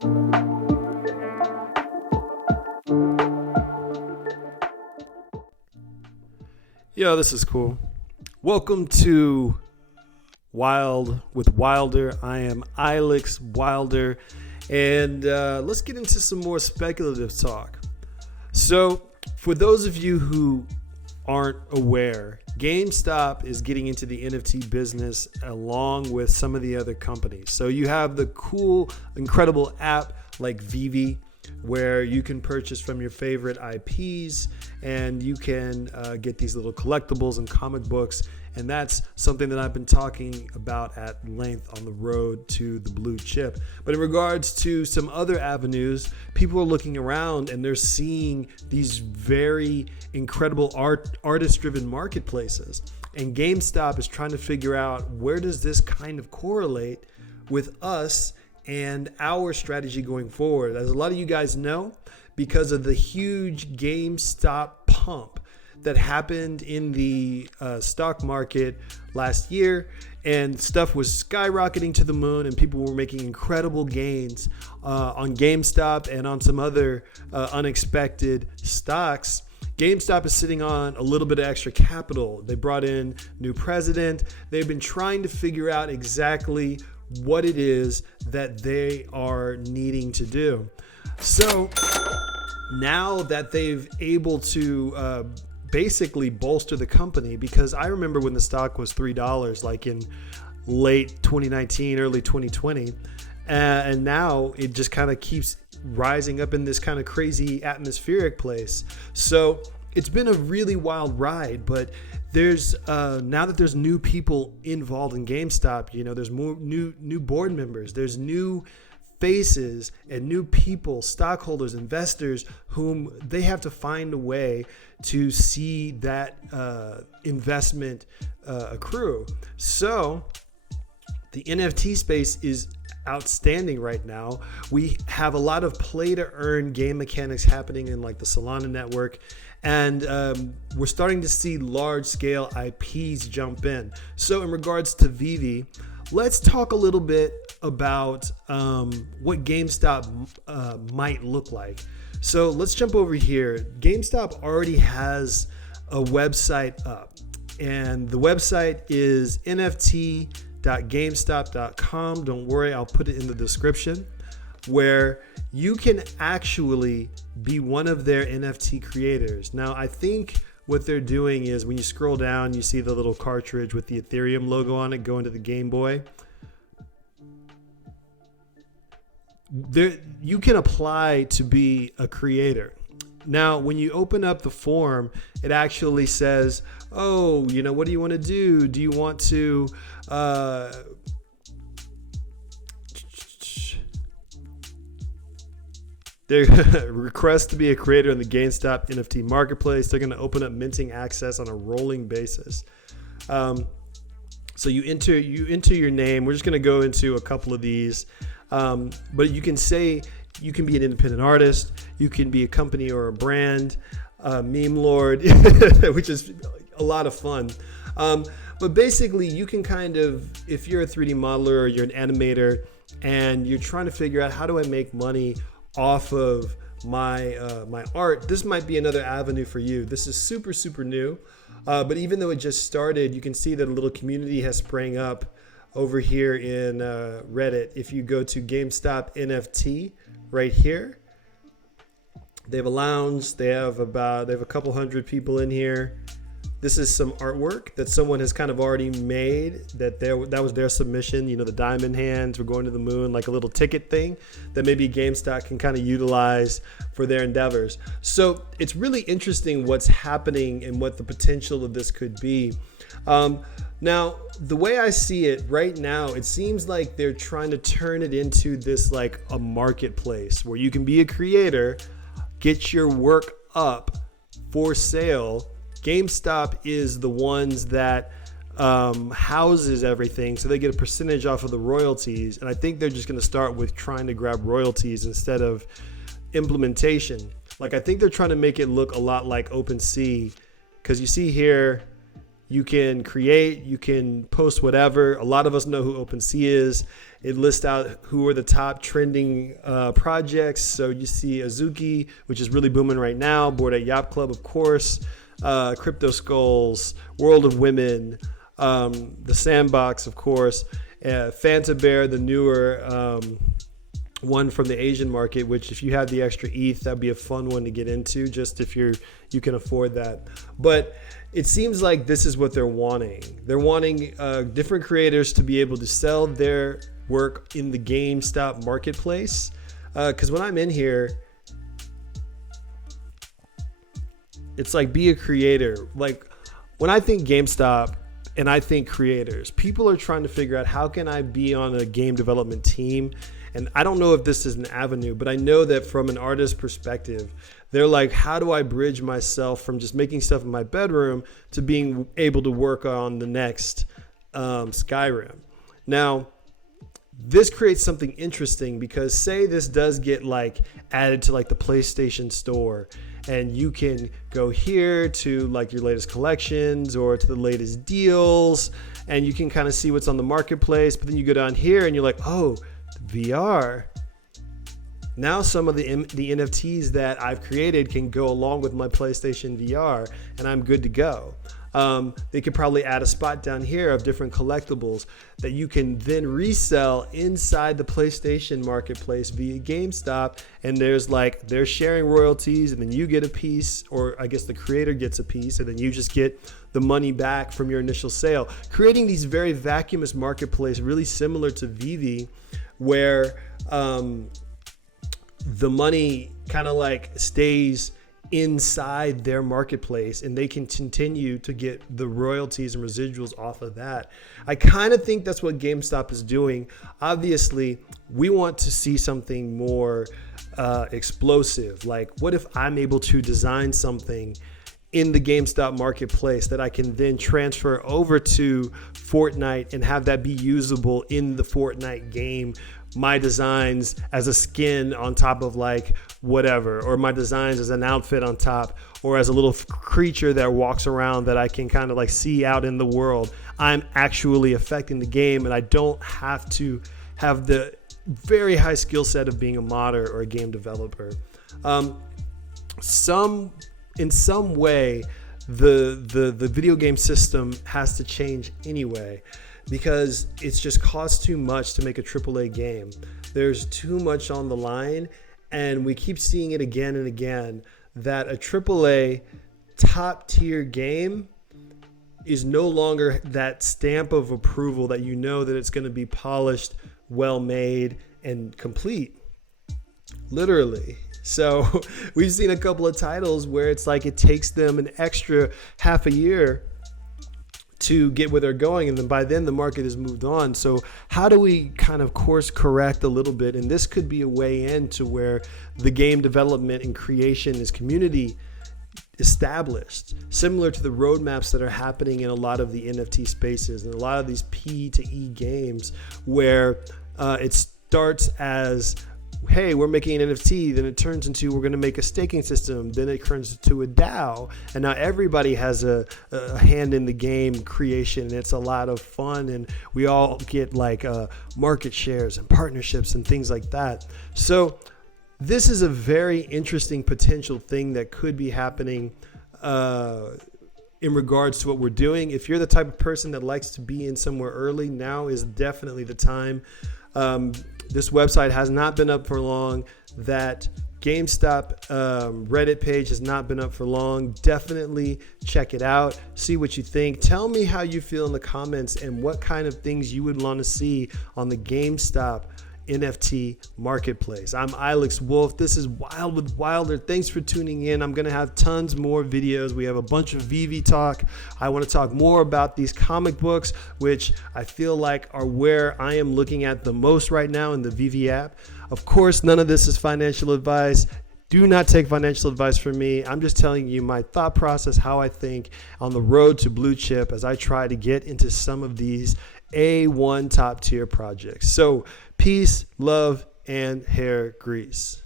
Yo, this is cool. Welcome to Wild with Wilder. I am Ilex Wilder, and let's get into some more speculative talk. So, for those of you who aren't aware, Gamestop is getting into the NFT business along with some of the other companies. So you have the cool, incredible app like Vivi, where you can purchase from your favorite IPs and you can get these little collectibles and comic books. And that's something that I've been talking about at length on the road to the blue chip. But in regards to some other avenues, people are looking around and they're seeing these very incredible artist-driven marketplaces. And GameStop is trying to figure out, where does this kind of correlate with us and our strategy going forward? As a lot of you guys know, because of the huge GameStop pump that happened in the stock market last year, and stuff was skyrocketing to the moon, and people were making incredible gains on GameStop and on some other unexpected stocks. GameStop is sitting on a little bit of extra capital. They brought in new president. They've been trying to figure out exactly what it is that they are needing to do. So now that they've able to basically bolster the company, because I remember when the stock was $3 like in late 2019, early 2020, and now it just kind of keeps rising up in this kind of crazy atmospheric place. So it's been a really wild ride, but there's now that there's new people involved in GameStop, you know, there's more new board members, there's new faces and new people, stockholders, investors, whom they have to find a way to see that investment accrue. So the NFT space is outstanding right now. We have a lot of play to earn game mechanics happening in like the Solana network. And we're starting to see large scale IPs jump in. So in regards to Vivi, let's talk a little bit about what GameStop might look like. So let's jump over here. GameStop already has a website up, and the website is nft.gamestop.com. Don't worry, I'll put it in the description, where you can actually be one of their NFT creators. Now, I think what they're doing is, when you scroll down, you see the little cartridge with the Ethereum logo on it going to the Game Boy. There, you can apply to be a creator. Now, when you open up the form, it actually says, oh, you know, what do you want to do? Do you want to they request to be a creator in the GameStop NFT marketplace. They're going to open up minting access on a rolling basis. So you enter your name. We're just going to go into a couple of these, but you can say you can be an independent artist. You can be a company or a brand, meme lord, which is a lot of fun. But basically, you can kind of, if you're a 3D modeler or you're an animator and you're trying to figure out, how do I make money off of my art, this might be another avenue for you. This is super new, but even though it just started, you can see that a little community has sprang up over here in Reddit. If you go to GameStop NFT right here, they have a lounge. They have a couple hundred people in here. This is some artwork that someone has kind of already made, that was their submission. You know, the diamond hands, we're going to the moon, like a little ticket thing that maybe GameStop can kind of utilize for their endeavors. So it's really interesting what's happening and what the potential of this could be. Now, the way I see it right now, it seems like they're trying to turn it into this like a marketplace where you can be a creator, get your work up for sale. GameStop is the ones that houses everything, so they get a percentage off of the royalties. And I think they're just going to start with trying to grab royalties instead of implementation. Like, I think they're trying to make it look a lot like OpenSea, because you see here, You can create, you can post whatever. A lot of us know who OpenSea is. It lists out who are the top trending projects. So you see Azuki, which is really booming right now, Bored Ape Yacht Club, of course, Crypto Skulls, World of Women, The Sandbox, of course, Fanta Bear, the newer one from the Asian market, which if you have the extra ETH, that'd be a fun one to get into, just if you can afford that. But it seems like this is what they're wanting. They're wanting different creators to be able to sell their work in the GameStop marketplace. Because when I'm in here, it's like, be a creator. Like when I think GameStop and I think creators, people are trying to figure out, how can I be on a game development team? And I don't know if this is an avenue, but I know that from an artist perspective, they're like, how do I bridge myself from just making stuff in my bedroom to being able to work on the next Skyrim? Now, this creates something interesting, because say this does get like added to like the PlayStation Store, and you can go here to like your latest collections or to the latest deals, and you can kind of see what's on the marketplace. But then you go down here and you're like, oh, VR. Now some of the NFTs that I've created can go along with my PlayStation VR, and I'm good to go. They could probably add a spot down here of different collectibles that you can then resell inside the PlayStation marketplace via GameStop. And they're sharing royalties, and then you get a piece, or I guess the creator gets a piece, and then you just get the money back from your initial sale. Creating these very vacuumous marketplace, really similar to Vivi, where the money kind of like stays inside their marketplace, and they can continue to get the royalties and residuals off of that. I kind of think that's what GameStop is doing. Obviously, we want to see something more explosive. Like, what if I'm able to design something in the GameStop marketplace that I can then transfer over to Fortnite and have that be usable in the Fortnite game? My designs as a skin on top of like whatever, or my designs as an outfit on top, or as a little creature that walks around that I can kind of like see out in the world. I'm actually affecting the game, and I don't have to have the very high skill set of being a modder or a game developer. In some way, the video game system has to change anyway, because it's just costs too much to make a AAA game. There's too much on the line, and we keep seeing it again and again, that a AAA top tier game is no longer that stamp of approval that you know that it's going to be polished, well made, and complete. Literally. So we've seen a couple of titles where it's like it takes them an extra half a year to get where they're going, and then by then the market has moved on. So how do we kind of course correct a little bit? And this could be a way into where the game development and creation is community established, similar to the roadmaps that are happening in a lot of the NFT spaces and a lot of these P to E games, where it starts as, hey, we're making an NFT, then it turns into, we're going to make a staking system, then it turns into a DAO, and now everybody has a hand in the game creation, and it's a lot of fun, and we all get like market shares and partnerships and things like that. So this is a very interesting potential thing that could be happening in regards to what we're doing. If you're the type of person that likes to be in somewhere early, now is definitely the time. This website has not been up for long. That GameStop Reddit page has not been up for long. Definitely check it out. See what you think. Tell me how you feel in the comments and what kind of things you would want to see on the GameStop NFT marketplace. I'm Alex Wolf. This is Wild with Wilder. Thanks for tuning in. I'm going to have tons more videos. We have a bunch of VV talk. I want to talk more about these comic books, which I feel like are where I am looking at the most right now in the VV app. Of course, none of this is financial advice. Do not take financial advice from me. I'm just telling you my thought process, how I think on the road to blue chip as I try to get into some of these A1 top tier projects. So peace, love, and hair grease.